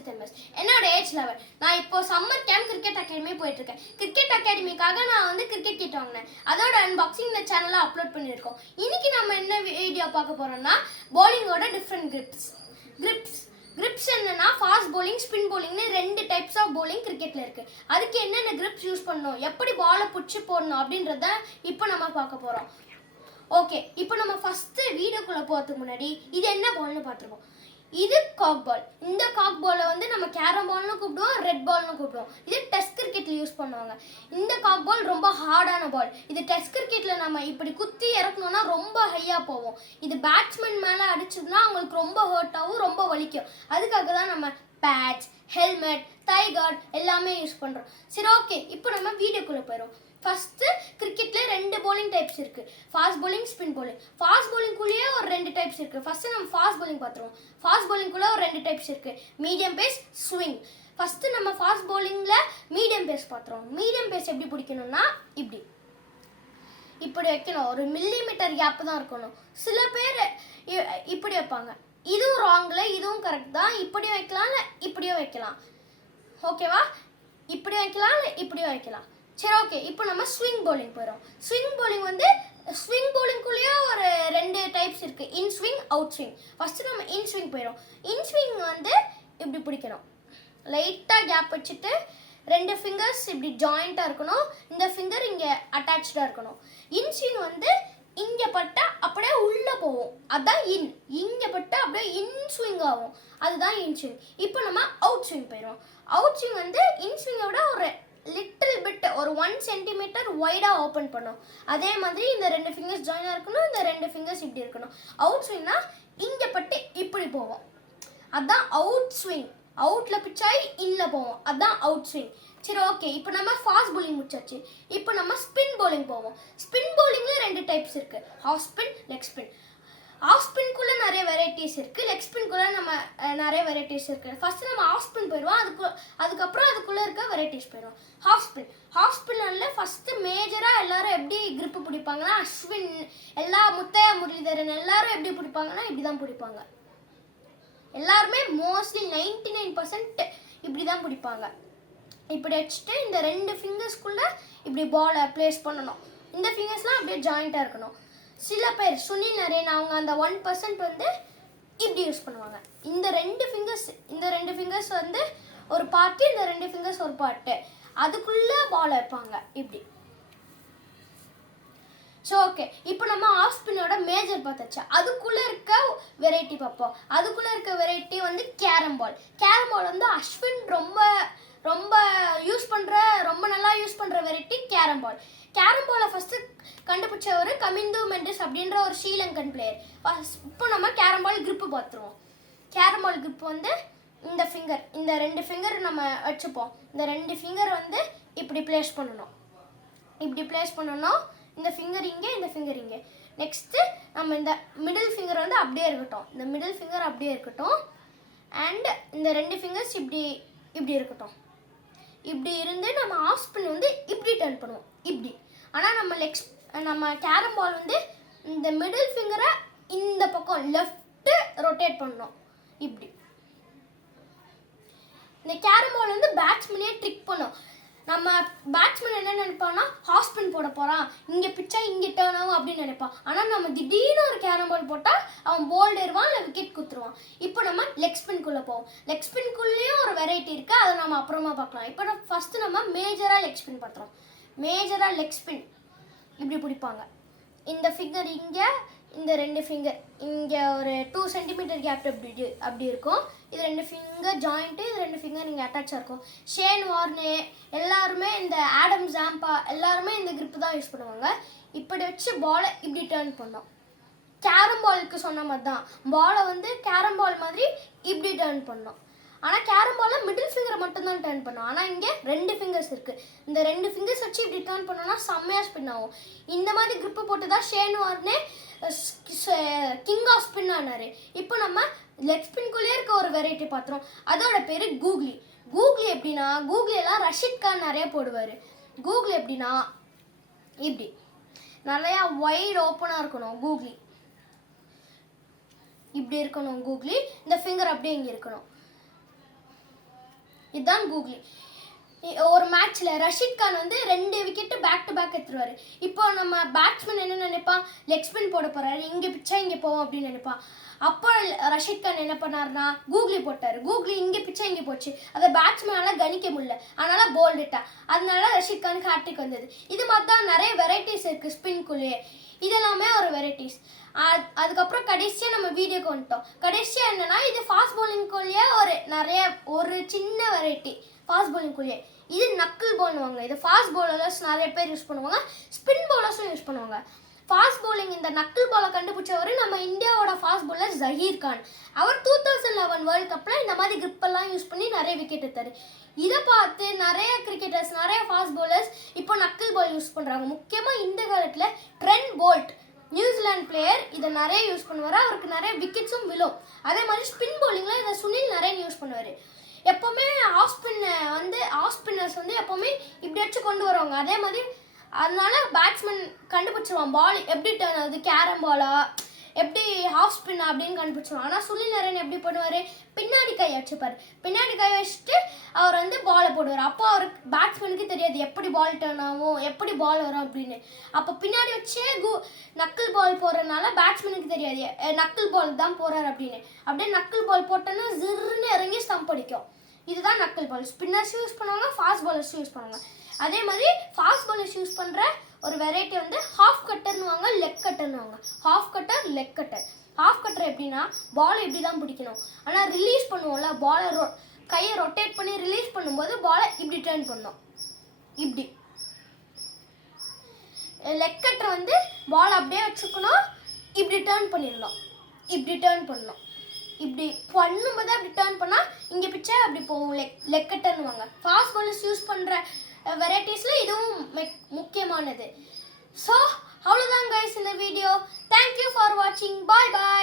Rakshit MS. என்னோட age level. நான் இப்போ சம்மர் கேம்ப் கிரிக்கெட் அகாடமி போயிட்டு இருக்கேன். கிரிக்கெட் அகாடமிக்காக நான் வந்து கிரிக்கெட் கிட் வாங்கினேன். அதோட அன்பாக்சிங் இந்த சேனல்ல அப்லோட் பண்ணியிருக்கோம். இன்னைக்கு நம்ம என்ன வீடியோ பார்க்க போறோம்னா bowling-ஓட டிஃப்ரெண்ட் கிரிப்ஸ் என்னன்னா ஃபாஸ்ட் bowling, ஸ்பின் bowlingனு ரெண்டு டைப்ஸ் ஆஃப் bowling கிரிக்கெட்ல இருக்கு. அதுக்கு என்னென்ன கிரிப்ஸ் யூஸ் பண்ணணும், எப்படி பாலை புடிச்சு போடணும் அப்படின்றத இப்போ நம்ம பார்க்க போறோம். ஓகே, இப்போ நம்ம ஃபர்ஸ்ட் வீடியோக்குள்ள போறதுக்கு முன்னாடி இது என்ன பால்னு பார்த்துருவோம். இது காக் பால். இந்த காக் பாலை வந்து நம்ம கேரம் பால்னு கூப்பிடுவோம், ரெட் பால்னு கூப்பிடுவோம். இது டெஸ்ட் கிரிக்கெட்ல யூஸ் பண்ணுவாங்க. இந்த காக் பால் ரொம்ப ஹார்டான பால். இது டெஸ்ட் கிரிக்கெட்ல நம்ம இப்படி குத்தி இறக்கணும்னா ரொம்ப ஹையா போவோம். இது பேட்ஸ்மேன் மேல அடிச்சதுன்னா அவங்களுக்கு ரொம்ப ஹர்ட் ஆகும், ரொம்ப வலிக்கும். அதுக்காக தான் நம்ம பேட்ஸ், ஹெல்மெட், தை கார்ட் எல்லாமே யூஸ் பண்றோம். சரி, ஓகே, இப்போ நம்ம வீடியோக்குள்ள போயிடும். ஃபர்ஸ்ட் கிரிக்கெட்ல ரெண்டு bowling டைப்ஸ் இருக்கு. Fast bowling, spin bowling. Fast bowling குள்ளேயே ஒரு ரெண்டு டைப்ஸ் இருக்கு. ஃபர்ஸ்ட் நம்ம ஃபாஸ்ட் bowling பார்த்துருவோம். ஃபாஸ்ட் bowling குள்ள ஒரு ரெண்டு டைப்ஸ் இருக்கு. Medium pace, swing. ஃபர்ஸ்ட் நம்ம ஃபாஸ்ட் bowlingல மீடியம் பேஸ் பார்த்துருவோம். மீடியம் பேஸ் எப்படி பிடிக்கணும்னா இப்படி வைக்கணும். ஒரு மில்லிமீட்டர் கேப் தான் இருக்கணும். சில பேர் இப்படி வைப்பாங்க. இதுவும் ராங்ல, இதுவும் கரெக்ட் தான். இப்படியும் வைக்கலாம், இல்லை இப்படியும் வைக்கலாம். ஓகேவா? இப்படி வைக்கலாம், இல்லை இப்படியும் வைக்கலாம். சரி, ஓகே, இப்போ நம்ம ஸ்விங் bowling போயிடும். ஸ்விங் bowling வந்து ஸ்விங் bowlingக்குள்ளேயே ஒரு ரெண்டு டைப்ஸ் இருக்கு. இன் ஸ்விங், அவுட் ஸ்விங். ஃபர்ஸ்ட் நம்ம இன் ஸ்விங் போயிடும். இன் ஸ்விங் வந்து இப்படி பிடிக்கணும். லைட்டாக கேப் வச்சுட்டு ரெண்டு ஃபிங்கர்ஸ் இப்படி ஜாயிண்டாக இருக்கணும். இந்த ஃபிங்கர் இங்கே அட்டாச்சாக இருக்கணும். இன் ஸ்விங் வந்து இங்கே பட்டா அப்படியே உள்ளே போகும், அதுதான் இன். இங்கே பட்டா அப்படியே இன் ஸ்விங் ஆகும், அதுதான் இன் ஸ்விங். இப்போ நம்ம அவுட் ஸ்விங் போயிடும். அவுட் ஸ்விங் வந்து இன் ஸ்விங்கை விட ஒரு லிட்டில் பிட், ஒரு 1 சென்டிமீட்டர் வைடாக ஓப்பன் பண்ணும். அதே மாதிரி இந்த ரெண்டு ஃபிங்கர்ஸ் ஜாயினாக இருக்கணும், இந்த ரெண்டு ஃபிங்கர்ஸ் இப்படி இருக்கணும். அவுட் ஸ்விங்னா இங்கே பட்டு இப்படி போவோம், அதுதான் அவுட் ஸ்விங். அவுட்டில் பிச்சாய் இன்னில் போவோம், அதுதான் அவுட் ஸ்விங். சரி, ஓகே, இப்போ நம்ம ஃபாஸ்ட் bowling முடிச்சாச்சு. இப்போ நம்ம ஸ்பின் bowling போவோம். ஸ்பின் bowlingல ரெண்டு டைப்ஸ் இருக்கு. Off spin, leg spin. Off ஸ்பின்குள்ள நிறைய வெரைட்டிஸ் இருக்கு. லெக் ஸ்பின்குள்ள நம்ம நிறைய வெரைட்டிஸ் இருக்கு. ஃபர்ஸ்ட் நம்ம ஆஃப் ஸ்பின் போயிடுவோம். அதுக்கப்புறம் அதுக்குள்ள இருக்க வெரைட்டிஸ் போயிடும். ஹாஃப் ஸ்பின்ல ஃபர்ஸ்ட் மேஜரா எல்லாரும் எப்படி கிரிப் பிடிப்பாங்கன்னா, அஸ்வின், எல்லா முத்தையா முரளிதரன் எல்லாரும் எப்படி பிடிப்பாங்கன்னா இப்படி தான் பிடிப்பாங்க. எல்லாருமே மோஸ்ட்லி 99% இப்படி தான் பிடிப்பாங்க. இப்படி வச்சுட்டு இந்த ரெண்டு ஃபிங்கர்ஸ்குள்ள இப்படி பாலை பிளேஸ் பண்ணணும். இந்த ஃபிங்கர்ஸ்லாம் அப்படியே ஜாயிண்டாக இருக்கணும். சில பேர் சுனில் நரேன் அவங்க அந்த 1% வந்து இப்படி யூஸ் பண்ணுவாங்க. இந்த ரெண்டு ஃபிங்கர்ஸ் வந்து ஒரு பார்ட்டு, இந்த ரெண்டு ஃபிங்கர்ஸ் ஒரு பார்ட்டு, அதுக்குள்ள பால் வைப்பாங்க இப்படி. ஸோ ஓகே, இப்போ நம்ம ஆஃப் ஸ்பின்னோட மேஜர் பார்த்தாச்சு. அதுக்குள்ளே இருக்க வெரைட்டி பார்ப்போம். அதுக்குள்ளே இருக்க வெரைட்டி வந்து கேரம் பால். கேரம் பால் வந்து அஸ்வின் ரொம்ப நல்லா யூஸ் பண்ணுற வெரைட்டி கேரம் பால். கேரம் பாலை ஃபர்ஸ்ட் கண்டுபிடிச்சவர் கமிந்து மெண்டிஸ் அப்படின்ற ஒரு ஸ்ரீலங்கன் பிளேயர். இப்போ நம்ம கேரம் பால் கிரிப்பு பார்த்துருவோம். கேரம் பால் கிரிப் வந்து இந்த ரெண்டு ஃபிங்கர் நம்ம வச்சுப்போம். இந்த ரெண்டு ஃபிங்கர் வந்து இப்படி பிளேஸ் பண்ணணும். இந்த ஃபிங்கர் இங்கே, இந்த ஃபிங்கர் இங்கே. நெக்ஸ்ட்டு நம்ம இந்த மிடில் ஃபிங்கர் வந்து அப்படியே இருக்கட்டும். அண்ட் இந்த ரெண்டு ஃபிங்கர்ஸ் இப்படி இருக்கட்டும். இப்படி இருந்து நம்ம ஆஃப் ஸ்பின் வந்து இப்படி டர்ன் பண்ணுவோம், இப்படி. ஆனால் நம்ம கேரம் பால் வந்து இந்த மிடில் ஃபிங்கரை இந்த பக்கம் லெஃப்ட் ரொட்டேட் பண்ணணும் இப்படி. இந்த கேரம் பால் வந்து பேட்ஸ்மேனே ட்ரிக் பண்ணும். நம்ம பேட்ஸ்மேன் என்ன நினைப்பான்னா, ஹாஃப் ஸ்பின் போட போகிறான், இங்கே பிச்சா இங்கே டேர்ன் ஆகும் அப்படின்னு நினைப்பான். ஆனால் நம்ம திடீர்னு ஒரு கேரம் பால் போட்டால் அவன் போல்ட் ஏறுவான், இல்லை விக்கெட் குத்துருவான். இப்போ நம்ம லெக் ஸ்பின்குள்ளே போவோம். லெக் ஸ்பின்குள்ளேயும் ஒரு வெரைட்டி இருக்குது, அதை நம்ம அப்புறமா பார்க்கலாம். இப்போ ஃபஸ்ட்டு நம்ம மேஜராக லெக் ஸ்பின் பார்த்துறோம். மேஜராக லெக் ஸ்பின் இப்படி பிடிப்பாங்க. இந்த ஃபிங்கர் இங்கே, இந்த ரெண்டு ஃபிங்கர் இங்கே ஒரு 2 சென்டிமீட்டர் கேப் அப்படி இருக்கும். இது ரெண்டு ஃபிங்கர் ஜாயிண்ட்டு, இது ரெண்டு ஃபிங்கர் இங்கே அட்டாச்சாக இருக்கும். ஷேன் வார்னே எல்லாருமே, இந்த ஆடம் ஜாம்பா எல்லாருமே இந்த கிரிப்பு தான் யூஸ் பண்ணுவாங்க. இப்படி வச்சு பாலை இப்படி டர்ன் பண்ணோம். கேரம் பாலுக்கு சொன்ன மாதிரி தான், பாலை வந்து கேரம் பால் மாதிரி இப்படி டர்ன் பண்ணோம். ஆனால் கேரம் பாலில் மிடில் ஃபிங்கரை மட்டும்தான் டர்ன் பண்ணோம். ஆனால் இங்கே ரெண்டு ஃபிங்கர்ஸ் இருக்குது. இந்த ரெண்டு ஃபிங்கர்ஸ் வச்சு இப்படி டர்ன் பண்ணோம்னா செம்மையாக ஸ்பின் ஆகும். இந்த மாதிரி கிரிப்பு போட்டு தான் Shane Warne king of spin ஆனார். இப்போ நம்ம லெக் ஸ்பின்குள்ளேயே இருக்க ஒரு வெரைட்டி பார்த்துறோம். அதோட பேர் கூக்லி. எப்படின்னா, எல்லாம் ரஷித் கான் நிறைய போடுவார். கூக்லி எப்படின்னா இப்படி நிறையா வைட் ஓப்பனாக இருக்கணும். கூக்லி இப்படி இருக்கணும். கூக்லி இந்த ஃபிங்கர் அப்படியே இங்கே இருக்கணும். இதுதான் கூகுளி. ஒரு மேட்ச்ல ரஷீத் கான் வந்து 2 விக்கெட் பேக் டு பேக் எடுத்துருவாரு. இப்போ நம்ம பேட்ஸ்மேன் என்ன நினைப்பான், லெக் ஸ்பின் போட போறாரு, இங்க பிச்சா இங்க போவோம் அப்படின்னு நினைப்பான். அப்போ ரஷீத் கான் என்ன பண்ணாருன்னா கூகுளி போட்டாரு. கூகுளி இங்க பிச்சா இங்க போச்சு. அதை பேட்ஸ்மேனால கணிக்க முடியல, அதனால போல்ட் இட்டா. அதனால ரஷீத் கானுக்கு ஹேட்ரிக் வந்தது. இது மாதிரி தான் நிறைய வெரைட்டிஸ் இருக்கு ஸ்பின்குள்ளேயே. இதெல்லாமே ஒரு வெரைட்டிஸ். அதுக்கப்புறம் கடைசியாக நம்ம வீடியோக்கு வந்துட்டோம். கடைசியாக என்னன்னா, இது ஃபாஸ்ட் பவுலிங்குள்ளேயே ஒரு சின்ன வெரைட்டி. ஃபாஸ்ட் பவுலிங்குள்ளேயே இது நக்கிள் பால்னுவாங்க. இது ஃபாஸ்ட் பவுலர்ஸ் நிறைய பேர் யூஸ் பண்ணுவாங்க, ஸ்பின் பவுலர்ஸும் யூஸ் பண்ணுவாங்க. ஃபாஸ்ட் பவுலிங் இந்த நக்கிள் பாலை கண்டுபிடிச்சவர் நம்ம இந்தியாவோட ஃபாஸ்ட் பவுலர் ஜஹீர் கான். அவர் 2011 வேர்ல்ட் கப்பில் இந்த மாதிரி கிரிப்பெல்லாம் யூஸ் பண்ணி நிறைய விக்கெட் எடுத்தார். இதை பார்த்து நிறைய கிரிக்கெட்டர்ஸ், நிறைய ஃபாஸ்ட் பவுலர்ஸ் இப்போ நக்கிள் பால் யூஸ் பண்ணுறாங்க. முக்கியமாக இந்த காலத்தில் ட்ரெண்ட் போல்ட், நியூசிலாந்து பிளேயர், இதை நிறைய யூஸ் பண்ணுவார். அவருக்கு நிறைய விக்கெட்ஸும் விழும். அதே மாதிரி ஸ்பின் பவுலிங்கில் இதை சுனில் நிறைய யூஸ் பண்ணுவார். எப்போவுமே ஆஃப் ஸ்பின்னர்ஸ் வந்து எப்போவுமே இப்படி வச்சு கொண்டு வருவாங்க. அதே மாதிரி அதனால பேட்ஸ்மேன் கண்டுபிடிச்சிருவான் பால் எப்படி டர்ன் ஆகுது, கேரம் பாலா எப்படி ஹாஃப் ஸ்பின்னா அப்படின்னு கண்டுபிடிச்சிருவான். ஆனால் சுனில் நரேன் எப்படி பண்ணுவார், பின்னாடி கை வச்சுப்பார். பின்னாடி கை வச்சுட்டு அவர் வந்து பாலை போடுவார். அப்போ அவருக்கு பேட்ஸ்மேனுக்கு தெரியாது எப்படி பால் டர்ன் ஆகும், எப்படி பால் வரும் அப்படின்னு. அப்போ பின்னாடி வச்சே நக்கிள் பால் போடுறதுனால பேட்ஸ்மேனுக்கு தெரியாது நக்கிள் பால் தான் போறாரு அப்படின்னு. அப்படியே நக்கிள் பால் போட்டோன்னா ஜிர்னு இறங்கி ஸ்டம்ப் அடிக்கும். இதுதான் நக்கிள் பால். ஸ்பின்னர்ஸ் யூஸ் பண்ணுவாங்க, ஃபாஸ்ட் பாலர்ஸ் யூஸ் பண்ணுவாங்க. அதே மாதிரி ஃபாஸ்ட் பாலர்ஸ் யூஸ் பண்ணுற ஒரு வெரைட்டி வந்து ஹாஃப் கட்டர்னுவாங்க, லெக் கட்டர்னுவாங்க. Off cutter, leg cutter. Off cutter எப்படின்னா பால் இப்படி தான் பிடிக்கணும். ஆனால் ரிலீஸ் பண்ணுவோம்ல, பாலை கையை ரொட்டேட் பண்ணி ரிலீஸ் பண்ணும்போது பாலை இப்படி டர்ன் பண்ணணும், இப்படி. லெக் கட்டர் வந்து பால் அப்படியே வச்சுக்கணும், இப்படி டர்ன் பண்ணிடணும், இப்படி டர்ன் பண்ணணும். இப்படி பண்ணும்போது அப்படி டர்ன் பண்ணால் இங்கே பிச்சை அப்படி போகும். லெக் கட்டர்னுவாங்க. ஃபாஸ்ட் பாலர்ஸ் யூஸ் பண்ணுற வெரைட்டிஸில் இதுவும் முக்கியமானது. ஸோ அவ்வளோதான் கைஸ் இந்த வீடியோ. தேங்க்யூ ஃபார் வாட்சிங். பாய் பாய்.